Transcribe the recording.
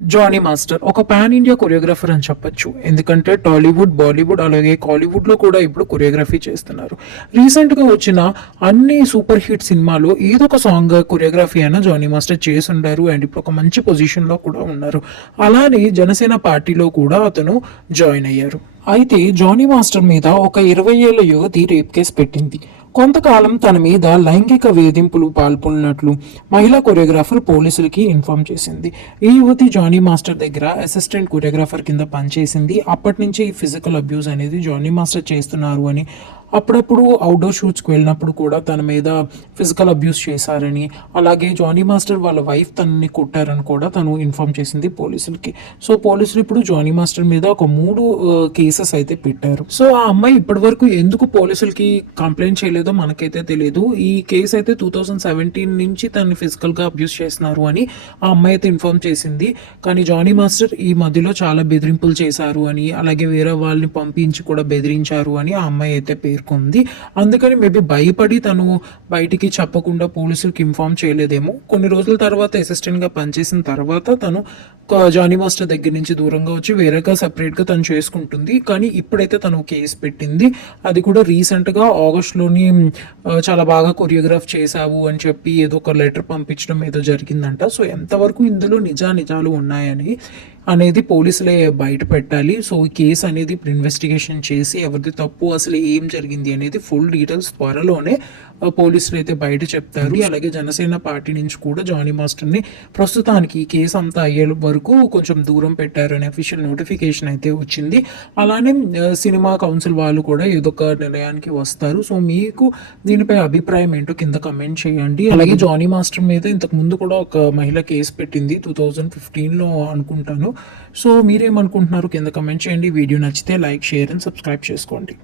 Johnny master ఒక pan India choreographer అని చెప్పొచ్చు. ఎందుకంటే టాలీవుడ్, బాలీవుడ్ అలాగే కాలీవుడ్ లో కూడా ఇప్పుడు కొరియోగ్రఫీ చేస్తున్నారు. రీసెంట్ గా వచ్చిన అన్ని సూపర్ హిట్ సినిమాలో ఏదో ఒక సాంగ్ కొరియోగ్రఫీ అయినా జానీ మాస్టర్ చేసి ఉండారు అండ్ ఇప్పుడు ఒక మంచి పొజిషన్ లో కూడా ఉన్నారు. అలానే జనసేన పార్టీలో కూడా అతను జాయిన్ అయ్యారు. అయితే జానీ మాస్టర్ మీద ఒక 20 ఏళ్ల యువతి రేప్ కేసు పెట్టింది. కొంతకాలం తన మీద లైంగిక వేధింపులు పాల్పొన్నట్లు మహిళా కొరియోగ్రాఫర్ పోలీసులకి ఇన్ఫార్మ్ చేసింది. ఈ యువతి జానీ మాస్టర్ దగ్గర అసిస్టెంట్ కొరియోగ్రాఫర్ కింద పనిచేసింది. అప్పటి నుంచి ఈ ఫిజికల్ అబ్యూస్ అనేది జానీ మాస్టర్ చేస్తున్నారు అని, అప్పుడప్పుడు అవుట్డోర్ షూట్స్కి వెళ్ళినప్పుడు కూడా తన మీద ఫిజికల్ అబ్యూస్ చేశారని, అలాగే జానీ మాస్టర్ వాళ్ళ వైఫ్ తనని కొట్టారని కూడా తను ఇన్ఫార్మ్ చేసింది పోలీసులకి. సో పోలీసులు ఇప్పుడు జానీ మాస్టర్ మీద ఒక 3 కేసెస్ అయితే పెట్టారు. సో ఆ అమ్మాయి ఇప్పటి వరకు ఎందుకు పోలీసులకి కంప్లైంట్ చేయలేదో మనకైతే తెలియదు. ఈ కేసు అయితే 2017 నుంచి తనని ఫిజికల్ గా అబ్యూస్ చేస్తున్నారు అని ఆ అమ్మాయి అయితే ఇన్ఫార్మ్ చేసింది. కానీ జానీ మాస్టర్ ఈ మధ్యలో చాలా బెదిరింపులు చేశారు అని, అలాగే వేరే వాళ్ళని పంపించి కూడా బెదిరించారు అని ఆ అమ్మాయి అయితే పేర్కొంది. అందుకని మేబీ భయపడి తను బయటికి చెప్పకుండా పోలీసులకు ఇన్ఫార్మ్ చేయలేదేమో. కొన్ని రోజుల తర్వాత అసిస్టెంట్ గా పనిచేసిన తర్వాత తను జానీ మాస్టర్ దగ్గర నుంచి దూరంగా వచ్చి వేరేగా సెపరేట్ గా తను చేసుకుంటుంది. కానీ ఇప్పుడైతే తను కేసు పెట్టింది. అది కూడా రీసెంట్ గా ఆగస్ట్ లోని చాలా బాగా కొరియోగ్రాఫ్ చేశావు అని చెప్పి ఏదో ఒక లెటర్ పంపించడం ఏదో జరిగిందంట. సో ఎంతవరకు ఇందులో నిజాలు ఉన్నాయని అనేది పోలీసులే బయట పెట్టాలి. సో ఈ కేసు అనేది ఇప్పుడు ఇన్వెస్టిగేషన్ చేసి ఎవరిది తప్పు, అసలు ఏం జరిగింది అనేది ఫుల్ డీటెయిల్స్ త్వరలోనే పోలీసులు అయితే బయట చెప్తారు. అలాగే జనసేన పార్టీ నుంచి కూడా జానీ మాస్టర్ ని ప్రస్తుతానికి ఈ కేసు అంతా అయ్యే వరకు కొంచెం దూరం పెట్టారు అనే అఫీషియల్ నోటిఫికేషన్ అయితే వచ్చింది. అలానే సినిమా కౌన్సిల్ వాళ్ళు కూడా ఏదో ఒక నిర్ణయానికి వస్తారు. సో మీకు దీనిపై అభిప్రాయం ఏంటో కింద కమెంట్ చేయండి. అలాగే జానీ మాస్టర్ మీద ఇంతకు ముందు కూడా ఒక మహిళ కేసు పెట్టింది 2015లో అనుకుంటాను. సో మీరేమనుకుంటున్నారు కింద కమెంట్ చేయండి. వీడియో నచ్చితే లైక్, షేర్ అండ్ సబ్స్క్రైబ్ చేసుకోండి.